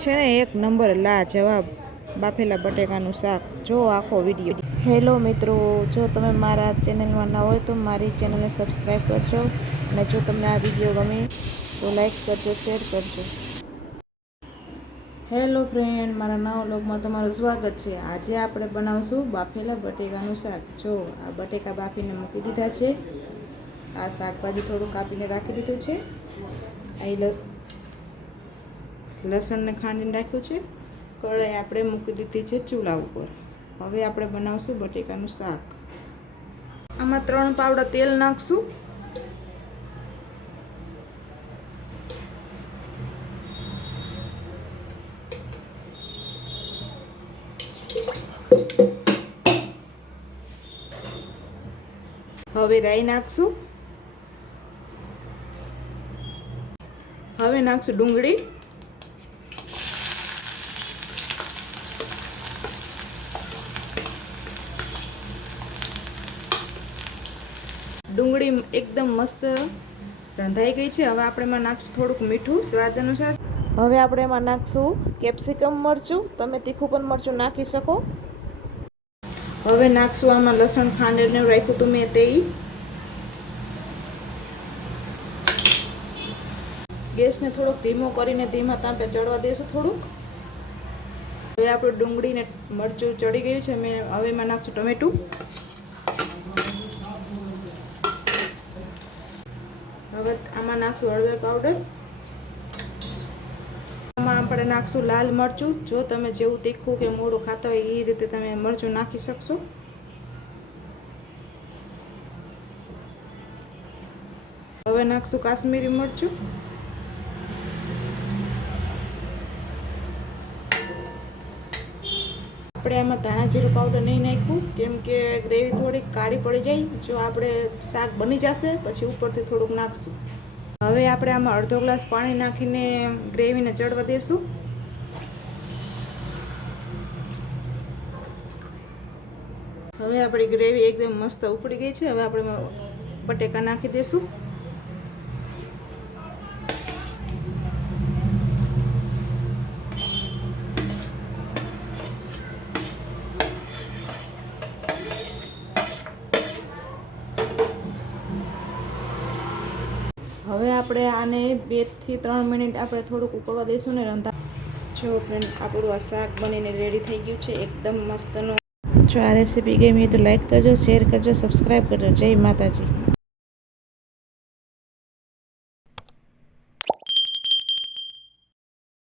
છે ને એક નંબર લાજવાબ બાફેલા બટેકાનું શાક. જો આખો વિડીયો. હેલો મિત્રો, જો તમે મારા ચેનલમાં ના હોય તો મારી ચેનલને સબસ્ક્રાઈબ કરજો અને જો તમને આ વિડીયો ગમે તો લાઈક કરજો, શેર કરજો. હેલો ફ્રેન્ડ, મારા નવા વ્લોગમાં તમારું સ્વાગત છે. આજે આપણે બનાવશું બાફેલા બટેકાનું શાક. જો આ બટેકા બાફીને મૂકી દીધા છે. આ શાકભાજી થોડું કાપીને રાખી દીધું છે. અહીં લસણને ખાંડીને રાખ્યું છે. કઢાઈ આપણે મૂકી દીધી છે ચૂલા ઉપર. હવે આપણે બનાવશું બટેકાનું શાક. આમાં 3 પાવડા તેલ નાખશું. હવે રાઈ નાખશું. હવે નાખશું ડુંગળી. ડુંગળી એકદમ મસ્ત રંધાઈ ગઈ છે. હવે આપણે એમાં નાખશું થોડુંક મીઠું સ્વાદ અનુસાર. હવે આપણે એમાં નાખશું કેપ્સિકમ મરચું. તમે તીખું પણ મરચું નાખી શકો. હવે નાખશું આમાં લસણ ખાંડીને રાખ્યું હતું મેં તે. ગેસને થોડોક ધીમો કરીને ધીમા તાપે ચડવા દઈશું થોડુંક. હવે આપણે ડુંગળીને મરચું ચડી ગયું છે. હવે એમાં નાખશું ટમેટું. હવે આમાં નાખશું હળદર પાવડર. આમાં આપણે નાખશું લાલ મરચું. જો તમે જેવું તીખું કે મોડું ખાતા હોય એ રીતે તમે મરચું નાખી શકશો. હવે નાખશું કાશ્મીરી મરચું. આપણે આમાં ધાણા જીરું પાવડર નહીં નાખ્યું કેમ કે ગ્રેવી થોડીક કાળી પડી જાય. જો આપણે શાક બની જશે પછી ઉપરથી થોડુંક નાખશું. હવે આપણે આમાં અડધો ગ્લાસ પાણી નાખીને ગ્રેવીને ચડવા દઈશું. હવે આપણી ગ્રેવી એકદમ મસ્ત ઉકળી ગઈ છે. હવે આપણે બટેકા નાખી દઈશું. હવે આપણે આને 2 થી 3 મિનિટ આપણે થોડુંક ઉકળવા દઈશું ને રંધા. જો ફ્રેન્ડ, આપણું આ શાક બનીને રેડી થઈ ગયું છે એકદમ મસ્તનું. જો આ રેસીપી ગમી તો લાઈક કરજો, શેર કરજો, સબસ્ક્રાઈબ કરજો. જય માતાજી.